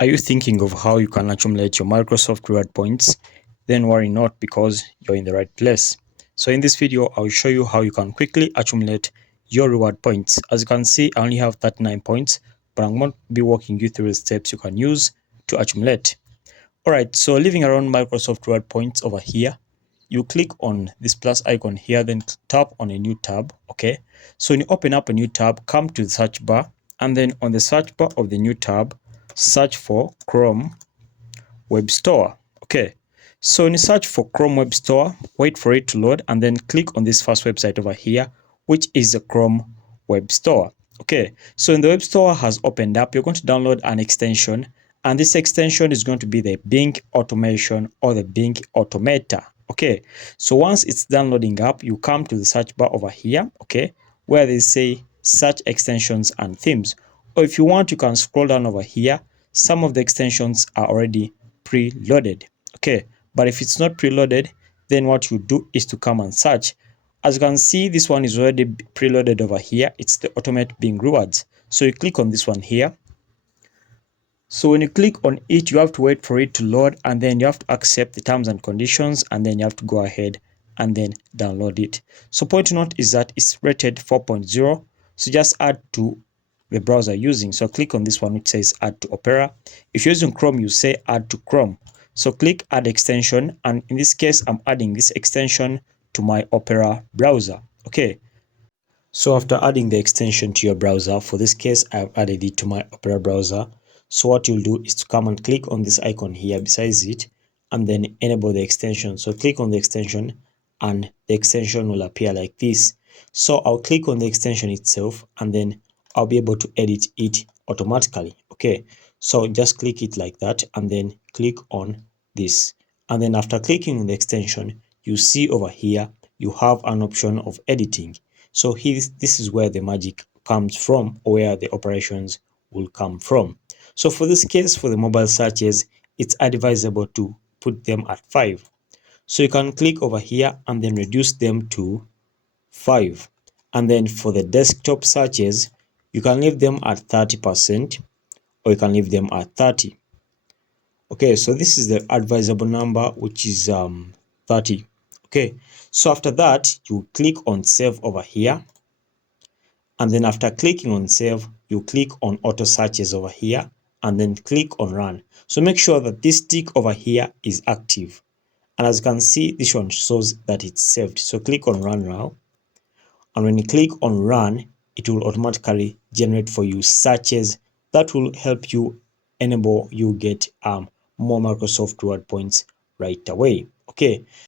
Are you thinking of how you can accumulate your Microsoft reward points? Then worry not, because you're in the right place. So in this video, I'll show you how you can quickly accumulate your reward points. As you can see, I only have 39 points, but I'm going to be walking you through the steps you can use to accumulate. Alright, so leaving around Microsoft reward points over here, you click on this plus icon here, then tap on a new tab. Okay, so when you open up a new tab, come to the search bar, and then on the search bar of the new tab, search for Chrome Web Store. Okay, so when you search for Chrome Web Store, wait for it to load, and then click on this first website over here, which is the Chrome Web Store. Okay, so when the Web Store has opened up, you're going to download an extension, and this extension is going to be the Bing Automation or the Bing Automator. Okay, so once it's downloading up, you come to the search bar over here, okay, where they say search extensions and themes. Or if you want, you can scroll down over here. Some of the extensions are already preloaded. Okay, but if it's not preloaded, then what you do is to come and search. As you can see, this one is already preloaded over here. It's the Automate Bing Rewards. So you click on this one here. So when you click on it, you have to wait for it to load, and then you have to accept the terms and conditions, and then you have to go ahead and then download it. So point to note is that it's rated 4.0. So just add to the browser using. So click on this one which says add to Opera. If you're using Chrome, you say add to Chrome. So click add extension, and in this case, I'm adding this extension to my Opera browser. Okay. So after adding the extension to your browser, for this case, I've added it to my Opera browser. So what you'll do is to come and click on this icon here besides it, and then enable the extension. So click on the extension, and the extension will appear like this. So I'll click on the extension itself, and then I'll be able to edit it automatically. Okay, so just click it like that, and then click on this. And then after clicking on the extension, you see over here, you have an option of editing. So this is where the magic comes from, or where the operations will come from. So for this case, for the mobile searches, it's advisable to put them at 5. So you can click over here and then reduce them to 5. And then for the desktop searches, you can leave them at 30%, or you can leave them at 30. Okay, so this is the advisable number, which is 30. Okay, so after that, you click on save over here. And then after clicking on save, you click on auto searches over here, and then click on run. So make sure that this tick over here is active. And as you can see, this one shows that it's saved. So click on run now. And when you click on run, it will automatically generate for you searches that will help you enable you get more Microsoft reward points right away. Okay.